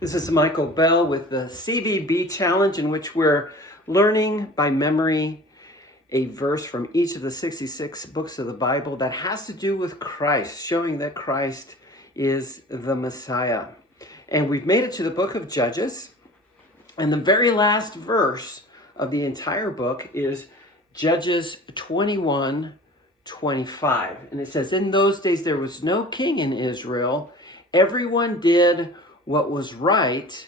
This is Michael Bell with the CVB challenge, in which we're learning by memory a verse from each of the 66 books of the Bible that has to do with Christ, showing that Christ is the Messiah. And we've made it to the book of Judges, and the very last verse of the entire book is Judges 21:25. And it says, "In those days there was no king in Israel. Everyone did what was right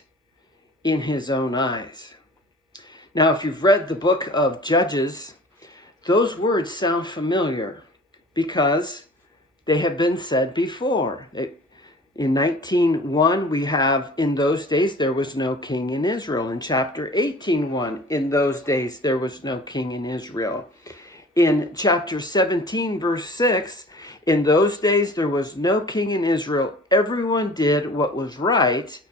in his own eyes." Now, if you've read the book of Judges, those words sound familiar because they have been said before. In 19:1, we have, "In those days there was no king in Israel." In chapter 18:1, "In those days there was no king in Israel." In chapter 17, verse 6, "In those days there was no king in Israel. Everyone did what was right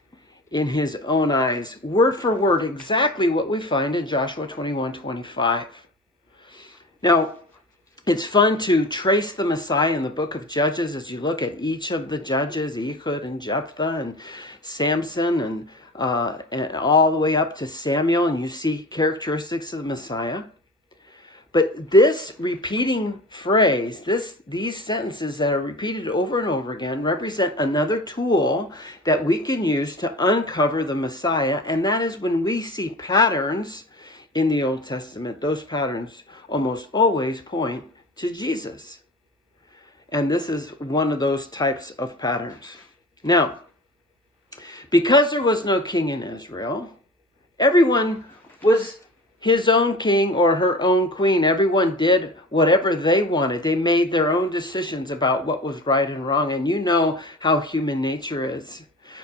in his own eyes." Word for word, exactly what we find in Joshua 21:25. Now, it's fun to trace the Messiah in the book of Judges as you look at each of the judges, Ehud and Jephthah and Samson and all the way up to Samuel, and you see characteristics of the Messiah. But this repeating phrase, these sentences that are repeated over and over again, represent another tool that we can use to uncover the Messiah, and that is when we see patterns in the Old Testament. Those patterns almost always point to Jesus. And this is one of those types of patterns. Now, because there was no king in Israel, everyone was his own king or her own queen. Everyone did whatever they wanted. They made their own decisions about what was right and wrong. And you know how human nature is.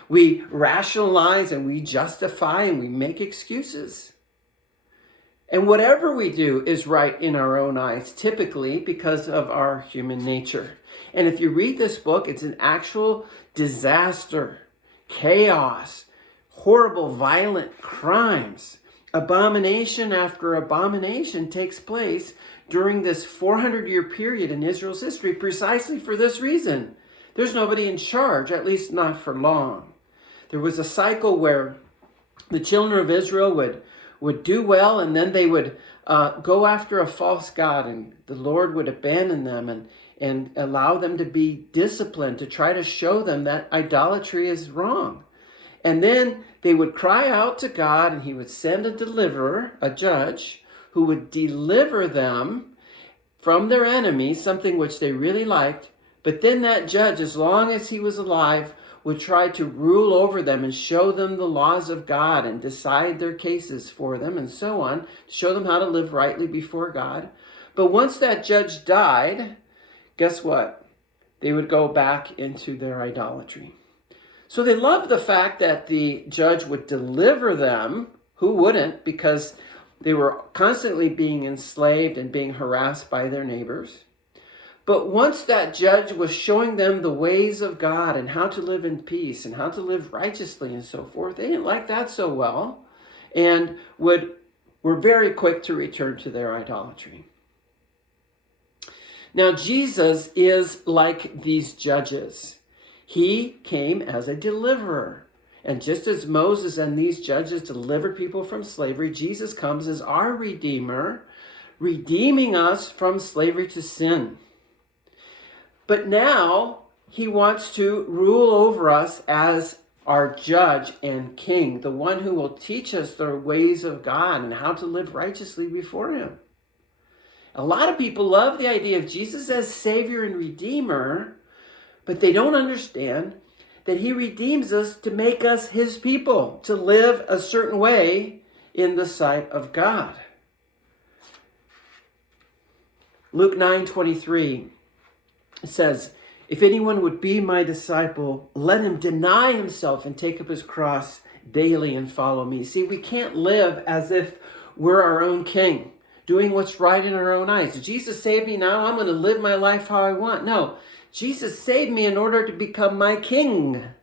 We rationalize and we justify and we make excuses. And whatever we do is right in our own eyes, typically because of our human nature. And if you read this book, it's an actual disaster, chaos, horrible, violent crimes. Abomination after abomination takes place during this 400-year period in Israel's history, precisely for this reason. There's nobody in charge, at least not for long. There was a cycle where the children of Israel would do well, and then they would go after a false god, and the Lord would abandon them and allow them to be disciplined to try to show them that idolatry is wrong. And then they would cry out to God, and he would send a deliverer, a judge, who would deliver them from their enemies, something which they really liked. But then that judge, as long as he was alive, would try to rule over them and show them the laws of God and decide their cases for them and so on, show them how to live rightly before God. But once that judge died, guess what? They would go back into their idolatry. So they loved the fact that the judge would deliver them. Who wouldn't? Because they were constantly being enslaved and being harassed by their neighbors. But once that judge was showing them the ways of God and how to live in peace and how to live righteously and so forth, they didn't like that so well and were very quick to return to their idolatry. Now, Jesus is like these judges. He came as a deliverer. And just as Moses and these judges delivered people from slavery, Jesus comes as our Redeemer, redeeming us from slavery to sin. But now he wants to rule over us as our judge and king, the one who will teach us the ways of God and how to live righteously before him. A lot of people love the idea of Jesus as Savior and Redeemer, but they don't understand that he redeems us to make us his people, to live a certain way in the sight of God. Luke 9:23 says, "If anyone would be my disciple, let him deny himself and take up his cross daily and follow me." See, we can't live as if we're our own king, doing what's right in our own eyes. Jesus saved me, now I'm going to live my life how I want. No. Jesus saved me in order to become my king,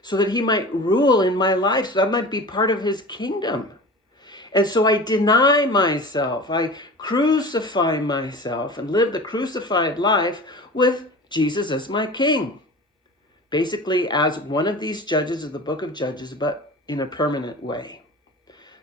so that he might rule in my life, so I might be part of his kingdom. And so I deny myself, I crucify myself and live the crucified life with Jesus as my king. basically as one of these judges of the book of Judges, but in a permanent way.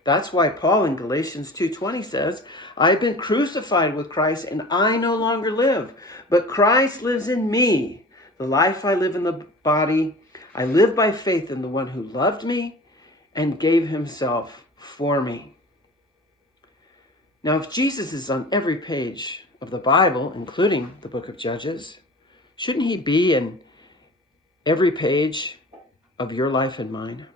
That's why Paul in Galatians 2:20 says, I've been crucified with Christ, and I no longer live, but Christ lives in me. The life I live in the body, I live by faith in the one who loved me and gave himself for me. Now, if Jesus is on every page of the Bible, including the book of Judges, shouldn't he be in every page of your life and mine?